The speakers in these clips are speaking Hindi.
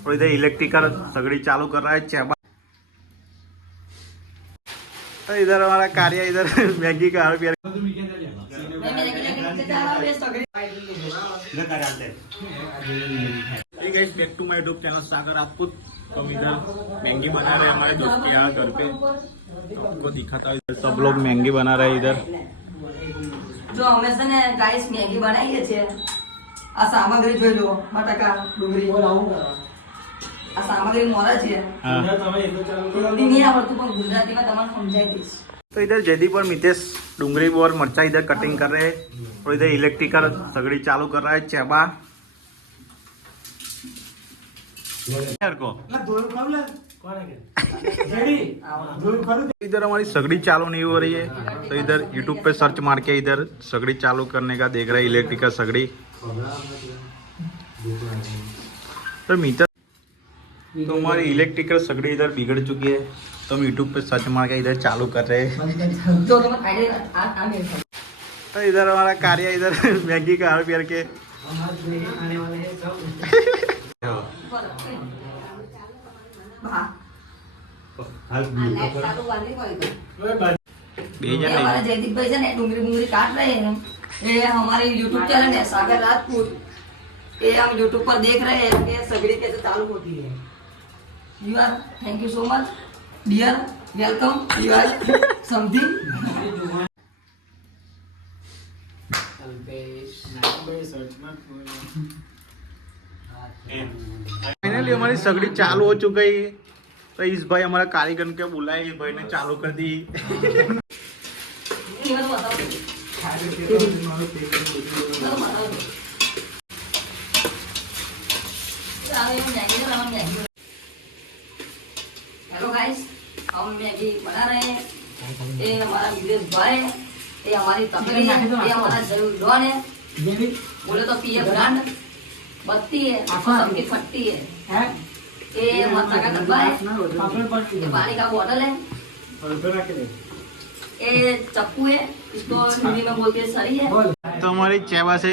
और इधर इलेक्ट्रिकल सगड़ी चालू कर रहा है चेबा। तो इधर हमारा कार्य इधर मैगी का रुपया back to my YouTube channel Sagar Rajput. तो इधर मैगी बना रहे हैं हमारे दोस्त के यहाँ घर पे, तो आपको दिखाता हूँ। सब लोग मैगी बना रहे हैं इधर। जो हमेशा ने गाइस मैगी बनाई है आ सामग्री જોઈ લો બટાકા ડુંગળી આ સામગ્રી મોરા છે હિન્દી નહીં આવડતું પણ ગુજરાતીમાં તમને સમજાઈ દઈશ। तो इधर जयदीप और मितेश डूंगरी और मिर्चा इधर कटिंग कर रहे हैं और इधर इलेक्ट्रिकल सगड़ी चालू कर रहा है चेबा को। इधर हमारी सगड़ी चालू नहीं हो रही है, तो इधर यूट्यूब पे सर्च मार के इधर सगड़ी चालू करने का देख रहे हैं, इलेक्ट्रिकल सगड़ी। तो मीटर तो हमारी इलेक्ट्रिकल सगड़ी इधर बिगड़ चुकी है, तो हम यूट्यूब पे सर्च मार के इधर चालू कर रहे हैं। तो इधर हमारा कार्य इधर मैगी का हर प्यार के जयदीप भाई ने डूंगरी बुंगरी काट रहे हैं। ये हमारे यूट्यूब चैनल है सागर राजपूत। ये हम यूट्यूब पर देख रहे हैं कि सगड़ी कैसे चालू होती है। You are thank you so much dear, welcome. You are something. Finally हमारी सगड़ी चालू हो चुकी है, तो इस भाई हमारा कारीगर के बुलाए, इस भाई ने चालू कर दी। हेलो गाइस, हम मैगी बना रहे हैं। ये हमारा विदेश भाई है, ये हमारी तकरी है, ये हमारा जरूर डॉन है। बोले तो पीएफ ब्रांड बत्ती है, सबकी फट्टी है। ये मक्का का डब्बा है, ये पानी का बोतल है, ये चक्कू है, इसको हिंदी में बोलते हैं सरी है। तो हमारी चेबा से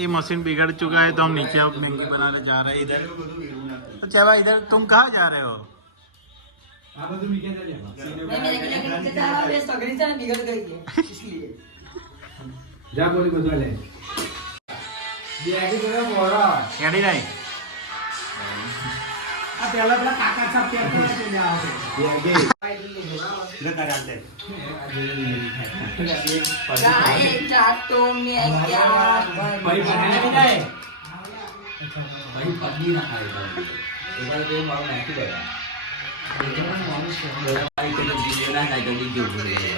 ये मशीन बिगड़ चुका है, तो हम नीचे अब मैगी बनाने जा रहे हैं इधर। तो चेबा इधर तुम कहाँ जा रहे हो? मैं मैगी लेके जा रहा हूँ, ये सगड़ी से बिगड़ गई है इसलिए। जा बोली बदल ले मैगी बड़ा मोरा रेडी नहीं आ पहला पहला काका सब पेट में चले जाओ मैगी इधर कर डालते जाए जातो में क्या भाई बनाने नहीं जाए भाई पत्नी ना खाएगा एक बार तो मारो मैगी देगा भाई को वीडियो ना खाएगा वीडियो बोलेगा।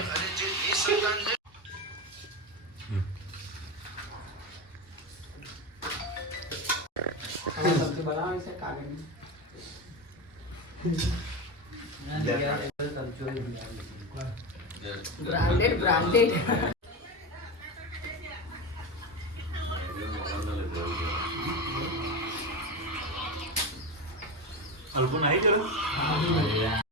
सबसे बड़ा इसे कागज ब्रांडेड ब्रांडेड अल्पो नहीं जरूर